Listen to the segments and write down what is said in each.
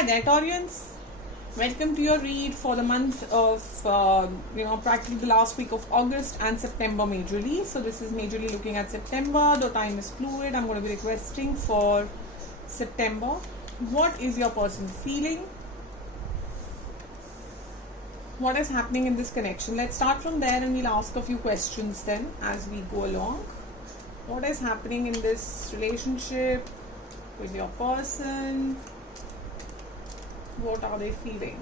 Hi there, Taurians. Welcome to your read for the month of, practically the last week of August and September majorly. So this is majorly looking at September. The time is fluid. I'm going to be requesting for September. What is your person feeling? What is happening in this connection? Let's start from there and we'll ask a few questions then as we go along. What is happening in this relationship with your person? What are they feeling?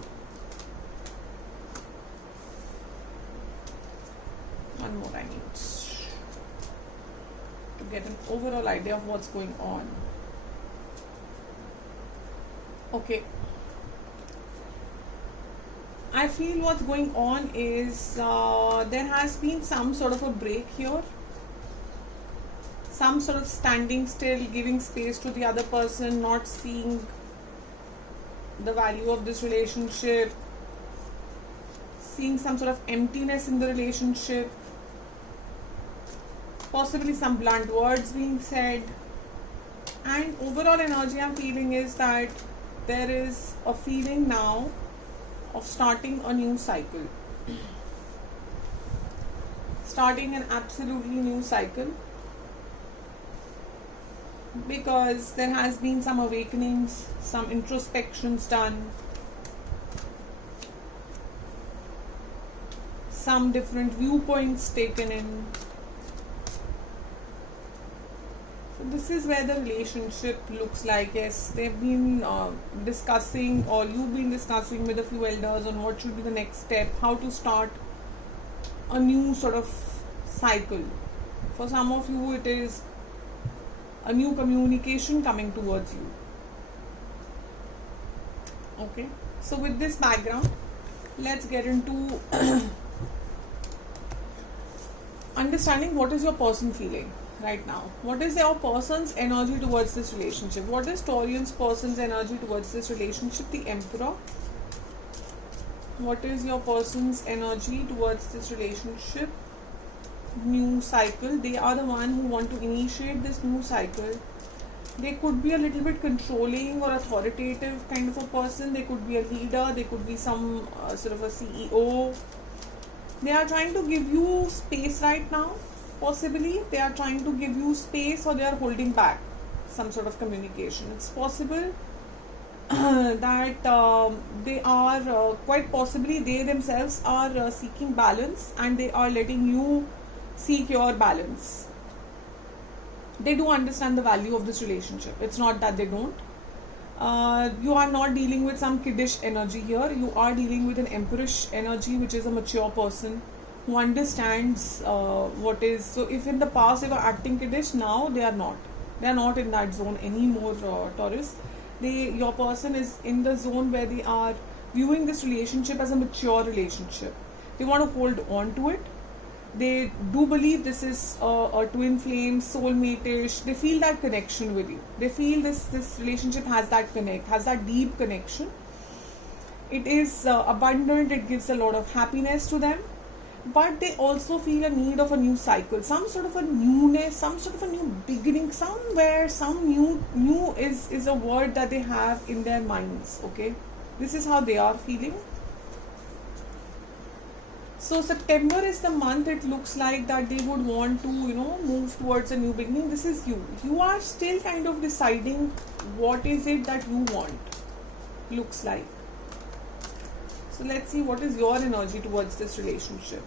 One more I need to get an overall idea of what's going on. Okay. I feel what's going on is there has been some sort of a break here. Some sort of standing still, giving space to the other person, not seeing the value of this relationship, seeing some sort of emptiness in the relationship, possibly some blunt words being said, and overall energy I'm feeling is that there is a feeling now of starting a new cycle, starting an absolutely new cycle, because there has been some awakenings, some introspections done, some different viewpoints taken in. So this is where the relationship looks like. Yes, they've been discussing, or you've been discussing with a few elders on what should be the next step, how to start a new sort of cycle. For some of you it is a new communication coming towards you. Okay, so with this background, let's get into understanding what is your person feeling right now. What is your person's energy towards this relationship? What is Taurian's person's energy towards this relationship? The Emperor. What is your person's energy towards this relationship? New cycle. They are the one who want to initiate this new cycle. They could be a little bit controlling or authoritative kind of a person. They could be a leader. They could be some sort of a CEO. They are trying to give you space right now. Possibly they are trying to give you space, or they are holding back some sort of communication. It's possible that they are quite possibly they themselves are seeking balance, and they are letting you seek your balance. They do understand the value of this relationship. It's not that they don't. You are not dealing with some kiddish energy here. You are dealing with an emperorish energy, which is a mature person who understands what is. So if in the past they were acting kiddish, now they are not. They are not in that zone anymore, Taurus. Your person is in the zone where they are viewing this relationship as a mature relationship. They want to hold on to it. They do believe this is a twin flame, soulmate-ish. They feel that connection with you. They feel this relationship has that has that deep connection. It is abundant. It gives a lot of happiness to them. But they also feel a need of a new cycle, some sort of a newness, some sort of a new beginning, somewhere, some new is a word that they have in their minds. Okay, this is how they are feeling. So September is the month it looks like that they would want to, move towards a new beginning. This is you. You are still kind of deciding what is it that you want, looks like. So let's see what is your energy towards this relationship.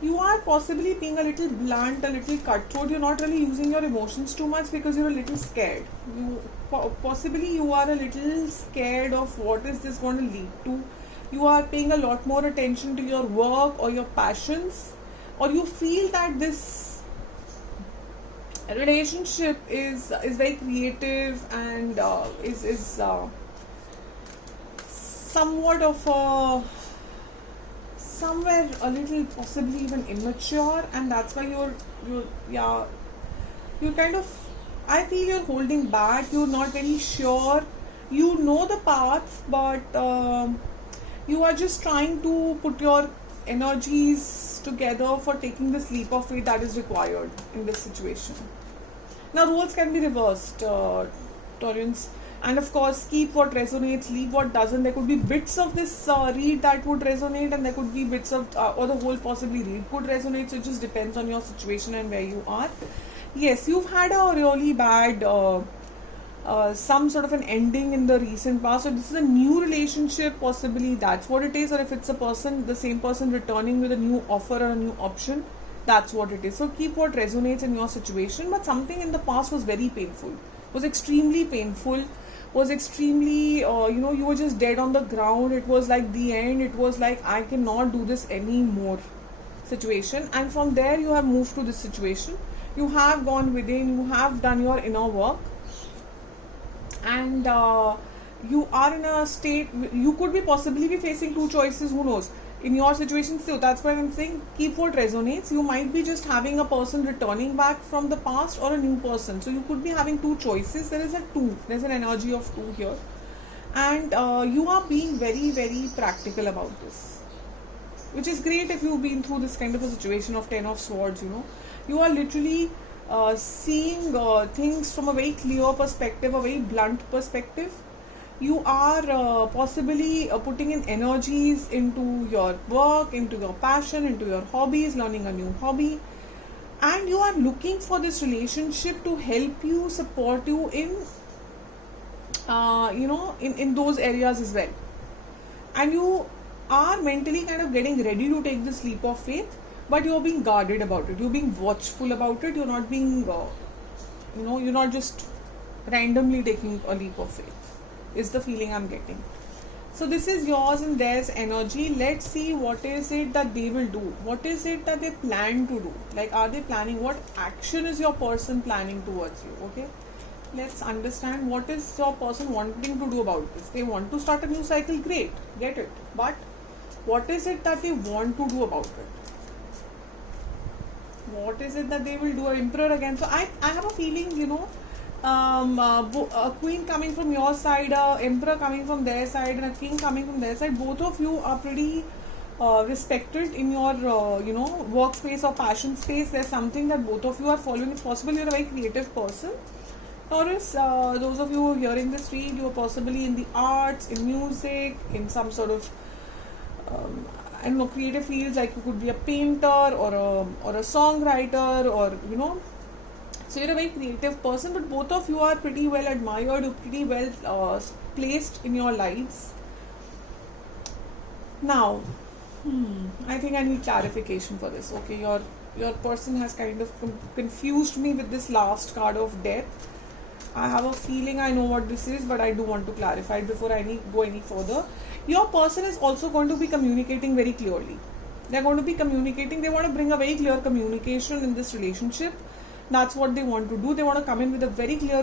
You are possibly being a little blunt, a little cutthroat. You're not really using your emotions too much because you're a little scared. Possibly you are a little scared of what is this going to lead to. You are paying a lot more attention to your work or your passions, or you feel that this relationship is very creative and is somewhat of a somewhere a little possibly even immature, and that's why you're kind of, I feel you're holding back. You're not very sure. You know the path, but you are just trying to put your energies together for taking this leap of faith that is required in this situation. Now roles can be reversed, Taurians. And of course, keep what resonates, leave what doesn't. There could be bits of this read that would resonate, and there could be bits of or the whole possibly read could resonate. So it just depends on your situation and where you are. Yes, you've had a really bad some sort of an ending in the recent past. So this is a new relationship, possibly that's what it is. Or if it's a person, the same person returning with a new offer or a new option, that's what it is. So keep what resonates in your situation. But something in the past was very painful, was extremely painful, was extremely you were just dead on the ground. It was like the end. It was like, I cannot do this anymore situation. And from there you have moved to this situation. You have gone within, you have done your inner work, and you are in a state. You could be possibly be facing two choices, who knows, in your situation. So that's why I'm saying keep what resonates. You might be just having a person returning back from the past or a new person. So you could be having two choices. There is a two, there's an energy of two here, and you are being very, very practical about this, which is great if you've been through this kind of a situation of 10 of swords. You are literally seeing things from a very clear perspective, a very blunt perspective. You are possibly putting in energies into your work, into your passion, into your hobbies, learning a new hobby, and you are looking for this relationship to help you, support you in in those areas as well. And you are mentally kind of getting ready to take this leap of faith, but you're being guarded about it, you're being watchful about it. You're not being you're not just randomly taking a leap of faith, is the feeling I'm getting. So this is yours and theirs energy. Let's see what is it that they will do, what is it that they plan to do. Like, are they planning, what action is your person planning towards you? Okay, let's understand what is your person wanting to do about this. They want to start a new cycle, great, get it, but what is it that they want to do about it? What is it that they will do? An Emperor again. So I have a feeling, a queen coming from your side, a emperor coming from their side, and a king coming from their side. Both of you are pretty respected in your workspace or passion space. There's something that both of you are following. It's possible you're a very creative person. Taurus, those of you hearing this read, you are possibly in the arts, in music, in some sort of I don't know, creative fields. Like you could be a painter or a songwriter, or so you're a very creative person. But both of you are pretty well admired, you're pretty well placed in your lives. Now, I think I need clarification for this. Okay, your person has kind of confused me with this last card of death. I have a feeling I know what this is, but I do want to clarify it before I go any further. Your person is also going to be communicating very clearly. They're going to be communicating. They want to bring a very clear communication in this relationship. That's what they want to do. They want to come in with a very clear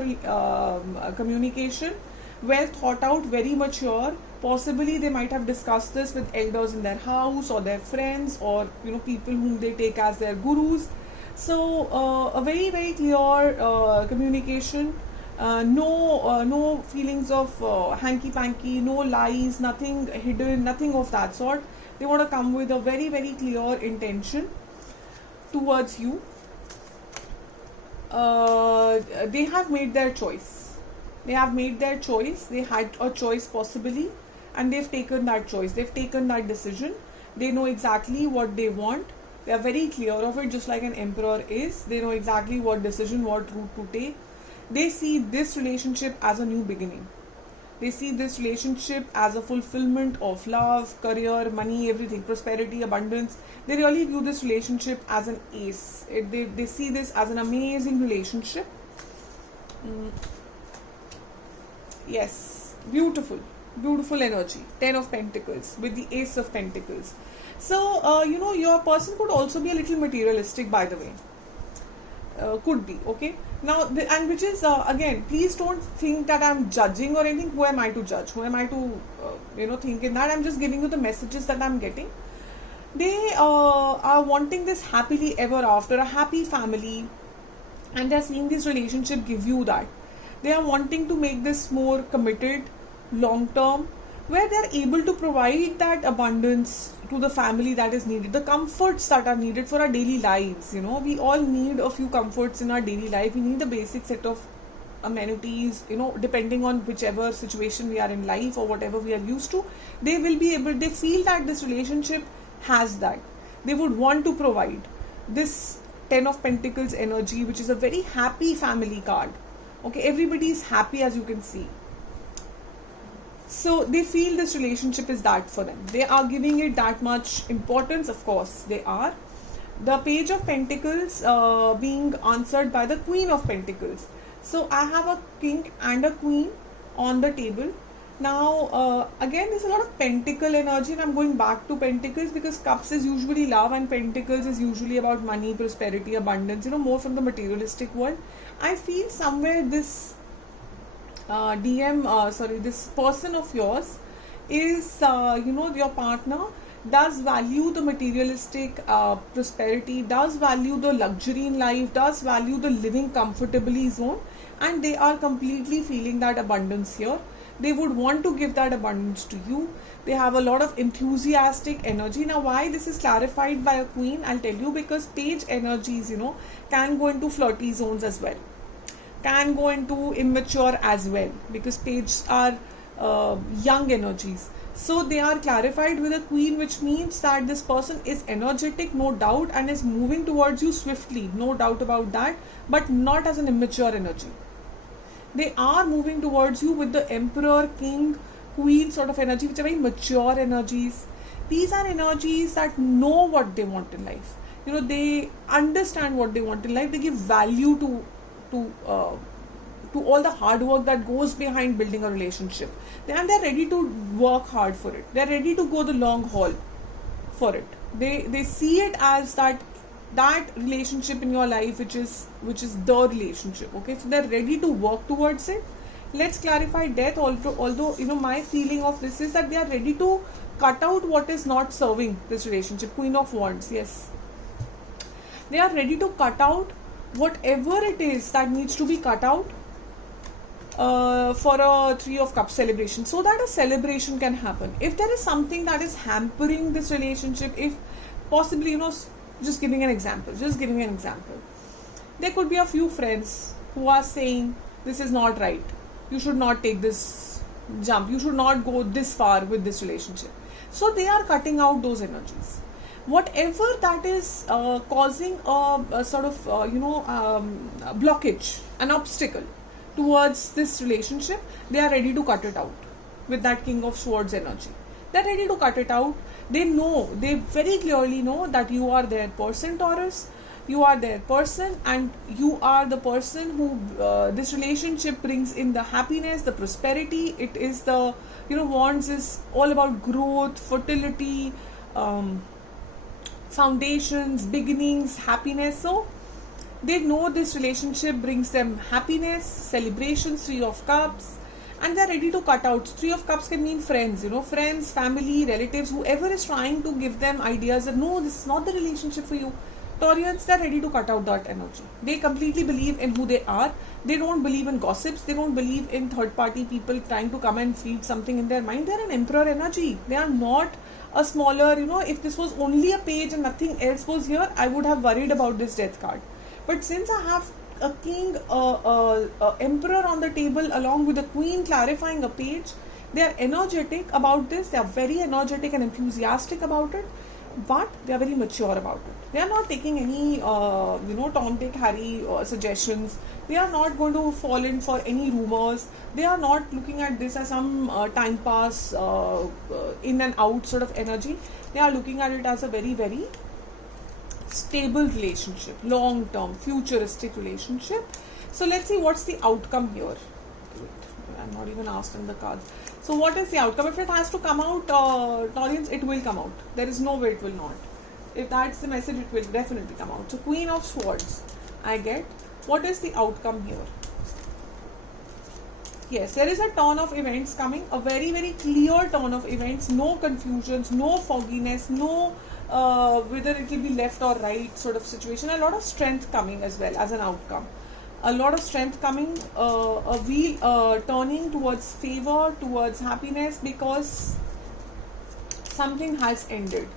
communication, well thought out, very mature. Possibly they might have discussed this with elders in their house, or their friends, or people whom they take as their gurus. So a very, very clear communication. No feelings of hanky-panky, no lies, nothing hidden, nothing of that sort. They want to come with a very, very clear intention towards you. They have made their choice. They have made their choice. They had a choice possibly, and they've taken that choice. They've taken that decision. They know exactly what they want. They are very clear of it, just like an emperor is. They know exactly what decision, what route to take. They see this relationship as a new beginning. They see this relationship as a fulfillment of love, career, money, everything, prosperity, abundance. They really view this relationship as an ace. They see this as an amazing relationship. Yes, beautiful, beautiful energy. 10 of Pentacles with the Ace of Pentacles. So, your person could also be a little materialistic, by the way. Could be, okay? Now, and which is, again, please don't think that I'm judging or anything. Who am I to judge? Who am I to, think in that? I'm just giving you the messages that I'm getting. They are wanting this happily ever after, a happy family. And they're seeing this relationship give you that. They are wanting to make this more committed, long term, where they're able to provide that abundance to the family that is needed, the comforts that are needed for our daily lives. We all need a few comforts in our daily life. We need a basic set of amenities, depending on whichever situation we are in life or whatever we are used to, they feel that this relationship has that. They would want to provide this 10 of Pentacles energy, which is a very happy family card. Okay, everybody is happy, as you can see. So they feel this relationship is that for them. They are giving it that much importance, of course they are. The Page of Pentacles being answered by the Queen of Pentacles. So I have a king and a queen on the table. Now again, there's a lot of pentacle energy, and I'm going back to pentacles because cups is usually love and pentacles is usually about money, prosperity, abundance, more from the materialistic world. I feel somewhere this this person of yours is, your partner does value the materialistic prosperity, does value the luxury in life, does value the living comfortably zone, and they are completely feeling that abundance here. They would want to give that abundance to you. They have a lot of enthusiastic energy. Now, why this is clarified by a queen, I'll tell you, because page energies, can go into flirty zones as well, can go into immature as well, because pages are young energies. So they are clarified with a queen, which means that this person is energetic, no doubt, and is moving towards you swiftly, no doubt about that, but not as an immature energy. They are moving towards you with the Emperor, King, Queen sort of energy, which are very mature energies. These are energies that know what they want in life. They understand what they want in life. They give value to all the hard work that goes behind building a relationship. And they're ready to work hard for it. They're ready to go the long haul for it. They see it as that relationship in your life which is the relationship. Okay, so they're ready to work towards it. Let's clarify death. Although my feeling of this is that they are ready to cut out what is not serving this relationship. Queen of Wands, yes, they are ready to cut out whatever it is that needs to be cut out for a Three of Cups celebration, so that a celebration can happen. If there is something that is hampering this relationship, if possibly, just giving an example, there could be a few friends who are saying this is not right, you should not take this jump, you should not go this far with this relationship. So they are cutting out those energies. Whatever that is causing a sort of blockage, an obstacle towards this relationship, they are ready to cut it out with that King of Swords energy. They're ready to cut it out. They very clearly know that you are their person, Taurus. You are their person, and you are the person who this relationship brings in the happiness, the prosperity. It is the, Wands is all about growth, fertility, foundations, beginnings, happiness. So they know this relationship brings them happiness, celebrations, Three of Cups, and they're ready to cut out. Three of Cups can mean friends, friends, family, relatives, whoever is trying to give them ideas that no, this is not the relationship for you. Taurians, they're ready to cut out that energy. They completely believe in who they are. They don't believe in gossips. They don't believe in third-party people trying to come and feed something in their mind. They're an Emperor energy. They are not a smaller, if this was only a page and nothing else was here, I would have worried about this death card. But since I have a king, emperor on the table along with a queen clarifying a page, they are energetic about this. They are very energetic and enthusiastic about it, but they are very mature about it. They are not taking any, Tom, Dick, Harry suggestions. They are not going to fall in for any rumors. They are not looking at this as some time pass, in and out sort of energy. They are looking at it as a very, very stable relationship, long-term, futuristic relationship. So let's see what's the outcome here. I'm not even asked in the cards. So what is the outcome? If it has to come out, Taurians, it will come out. There is no way it will not. If that's the message, it will definitely come out. So Queen of Swords, I get. What is the outcome here? Yes, there is a turn of events coming, a very, very clear turn of events, no confusions, no fogginess, no whether it will be left or right sort of situation. A lot of strength coming as well as an outcome. A lot of strength coming, a wheel turning towards favor, towards happiness, because something has ended.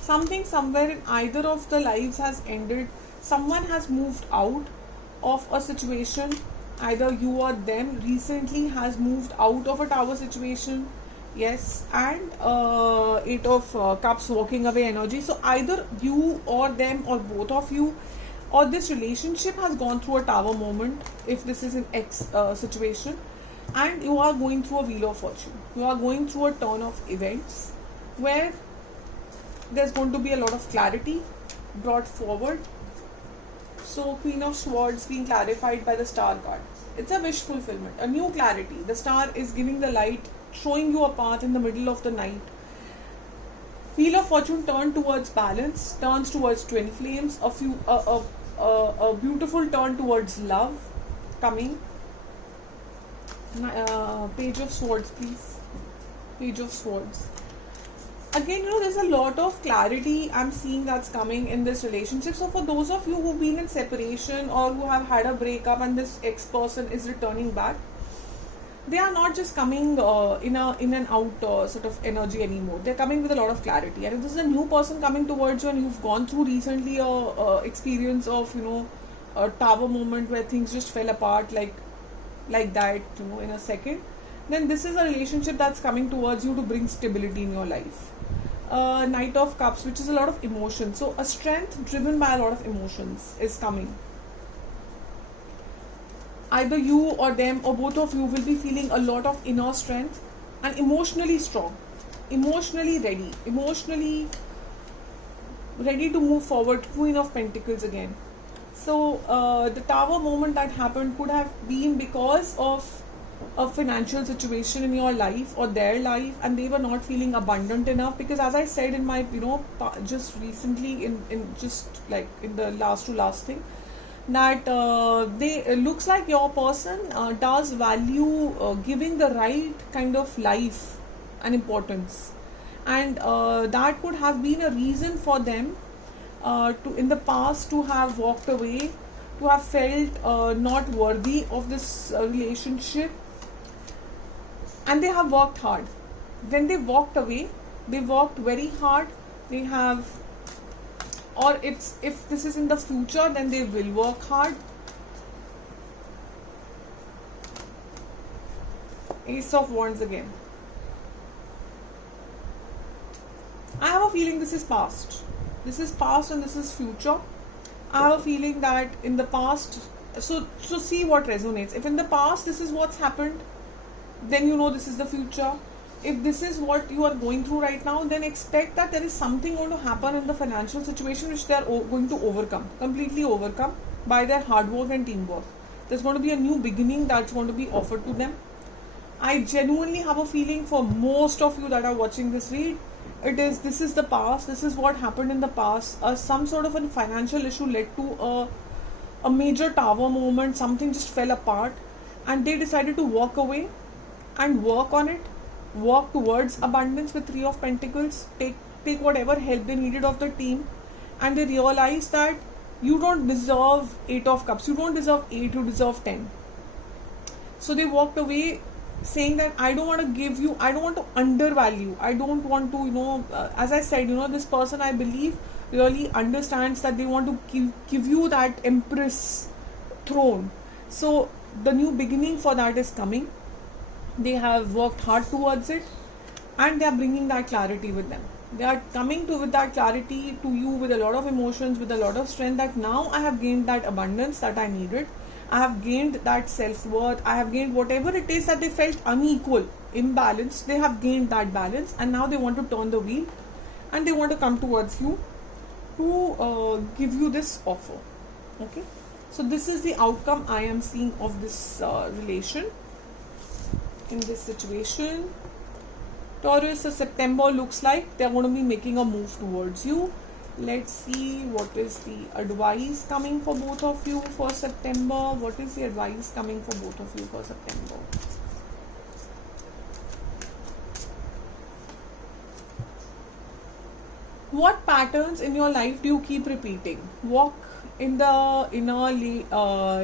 Something somewhere in either of the lives has ended. Someone has moved out of a situation Either you or them recently has moved out of a tower situation. Yes, and eight of cups, walking away energy. So either you or them or both of you, or this relationship has gone through a tower moment, if this is an X situation, and you are going through a wheel of fortune. You are going through a turn of events where there's going to be a lot of clarity brought forward. So Queen of Swords being clarified by the Star card. It's a wish fulfillment, a new clarity. The star is giving the light, showing you a path in the middle of the night. Wheel of Fortune turned towards balance, turns towards twin flames, a beautiful turn towards love coming. Page of Swords, please. Page of Swords. Again, there's a lot of clarity I'm seeing that's coming in this relationship. So for those of you who've been in separation or who have had a breakup and this ex-person is returning back, they are not just coming in and out sort of energy anymore. They're coming with a lot of clarity. And if this is a new person coming towards you and you've gone through recently a experience of a tower moment where things just fell apart like that in a second, then this is a relationship that's coming towards you to bring stability in your life. Knight of Cups, which is a lot of emotion. So a strength driven by a lot of emotions is coming. Either you or them or both of you will be feeling a lot of inner strength and emotionally strong, emotionally ready to move forward. Queen of Pentacles again. So the tower moment that happened could have been because of a financial situation in your life or their life, and they were not feeling abundant enough, because as I said in my just recently in just like in the last thing, that they looks like your person does value giving the right kind of life and importance, and that could have been a reason for them to in the past to have walked away, to have felt not worthy of this relationship, and they have worked hard. When they walked away, they worked very hard. They have, or if this is in the future, then they will work hard. Ace of Wands again. I have a feeling this is past. This is past and this is future. I have a feeling that in the past, so see what resonates. If in the past this is what's happened, then this is the future. If this is what you are going through right now, then expect that there is something going to happen in the financial situation which they are going to completely overcome by their hard work and teamwork. There's going to be a new beginning that's going to be offered to them. I genuinely have a feeling for most of you that are watching this read, this is the past, this is what happened in the past. Some sort of a financial issue led to a major tower moment, something just fell apart, and they decided to walk away and work on it, walk towards abundance with Three of Pentacles, take whatever help they needed of the team, and they realized that you don't deserve Eight of Cups, you don't deserve 8, you deserve 10. So they walked away saying that I don't want to give you, I don't want to undervalue, I don't want to, as I said, this person I believe really understands that they want to give you that Empress throne. So the new beginning for that is coming. They have worked hard towards it, and they are bringing that clarity with them. They are coming with that clarity to you with a lot of emotions, with a lot of strength, that now I have gained that abundance that I needed. I have gained that self-worth. I have gained whatever it is that they felt unequal, imbalanced. They have gained that balance, and now they want to turn the wheel and they want to come towards you to give you this offer. Okay, so this is the outcome I am seeing of this relation. In this situation, Taurus, September looks like they're going to be making a move towards you. Let's see what is the advice coming for both of you for September. What is the advice coming for both of you for September? What patterns in your life do you keep repeating? Walk in the inner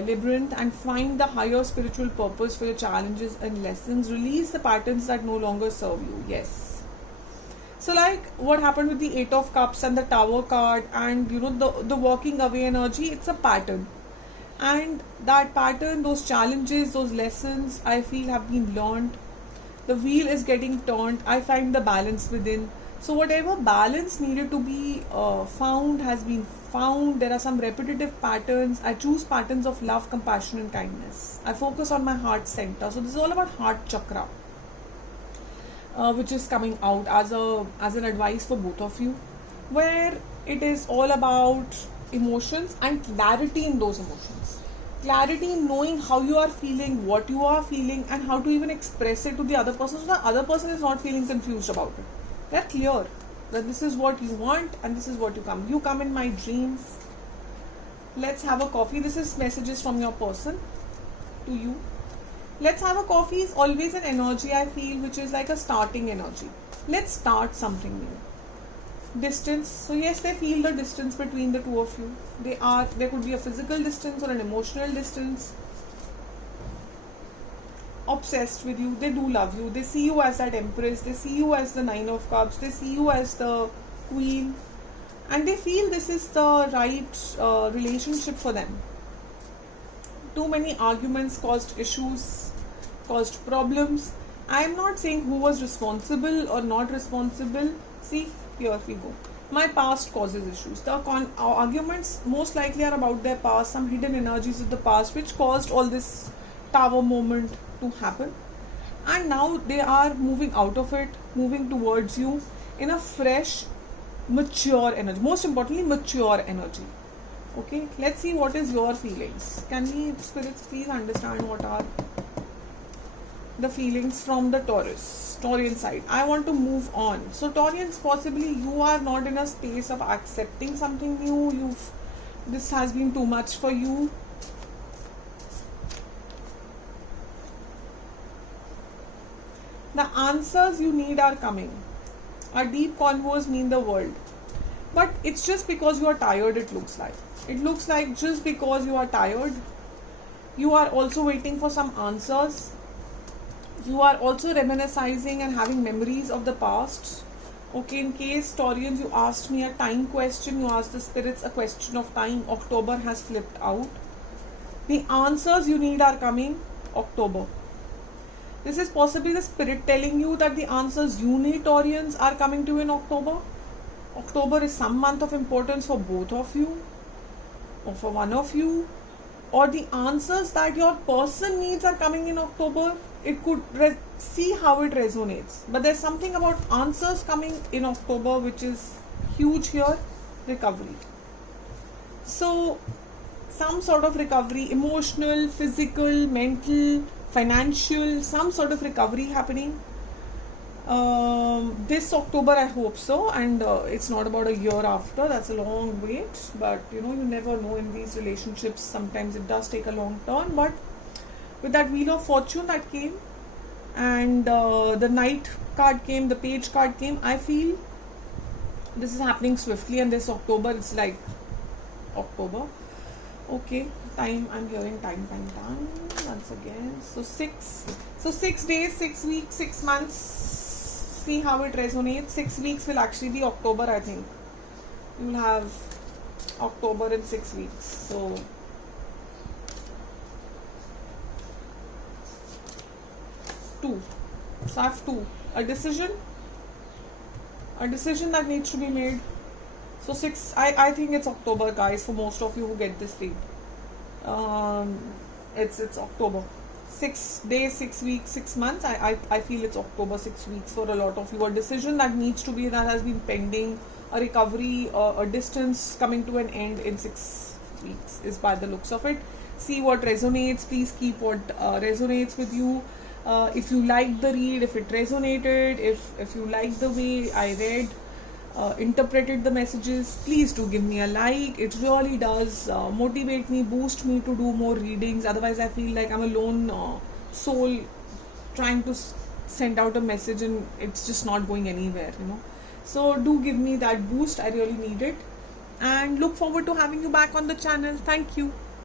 labyrinth and find the higher spiritual purpose for your challenges and lessons. Release the patterns that no longer serve you. Yes. So like what happened with the Eight of Cups and the Tower card and the walking away energy, it's a pattern. And that pattern, those challenges, those lessons, I feel have been learned. The wheel is getting turned. I find the balance within. So whatever balance needed to be found has been found. There are some repetitive patterns. I choose patterns of love, compassion and kindness. I focus on my heart center. So this is all about heart chakra, which is coming out as an advice for both of you, where it is all about emotions and clarity in those emotions. Clarity in knowing how you are feeling, what you are feeling, and how to even express it to the other person so the other person is not feeling confused about it. They're clear that this is what you want and this is what you come. You come in my dreams. Let's have a coffee. This is messages from your person to you. Let's have a coffee is always an energy I feel which is like a starting energy. Let's start something new. Distance. So yes, they feel the distance between the two of you. There could be a physical distance or an emotional distance. Obsessed with you. They do love you. They see you as that empress. They see you as the 9 of cups. They see you as the queen. And they feel this is the right relationship for them. Too many arguments caused issues, caused problems. I am not saying who was responsible or not responsible. See, here we go. My past causes issues. The arguments most likely are about their past, some hidden energies of the past which caused all this tower moment to happen. And now they are moving out of it, moving towards you in a fresh, mature energy. Most importantly, mature energy. Okay, let's see what is your feelings. Can we, spirits, please understand what are the feelings from the Taurian side. I want to move on. So Taurians, possibly you are not in a space of accepting something new. This has been too much for you. The answers you need are coming. Our deep convos mean the world. But it's just because you are tired, it looks like. It looks like just because you are tired, you are also waiting for some answers. You are also reminiscing and having memories of the past. Okay, in case Taurians, you asked me a time question, you asked the spirits a question of time. October has flipped out. The answers you need are coming October. This is possibly the spirit telling you that the answers you need, Taurians, are coming to you in October. October is some month of importance for both of you or for one of you, or the answers that your person needs are coming in October. It could see how it resonates, but there's something about answers coming in October which is huge here. Recovery. So some sort of recovery, emotional, physical, mental, financial, some sort of recovery happening this October, I hope so. And it's not about a year after. That's a long wait, but you never know in these relationships. Sometimes it does take a long turn, but with that Wheel of Fortune that came and the Knight card came, the Page card came, I feel this is happening swiftly, and this October, it's like October. Okay, time, I'm hearing time once again. So 6 days, 6 weeks, 6 months. See how it resonates. 6 weeks will actually be October, I think. You will have October in 6 weeks. So two. So I have two. A decision that needs to be made. So 6, I think it's October, guys, for most of you who get this read. It's October. 6 days, 6 weeks, 6 months. I feel it's October, 6 weeks for a lot of you. A decision that needs to be, that has been pending, a recovery, a distance coming to an end in 6 weeks is by the looks of it. See what resonates. Please keep what resonates with you. If you liked the read, if it resonated, if you liked the way I read, interpreted the messages, please do give me a like. It really does motivate me, boost me to do more readings. Otherwise I feel like I'm a lone soul trying to send out a message and it's just not going anywhere, So do give me that boost. I really need it, and look forward to having you back on the channel. Thank you.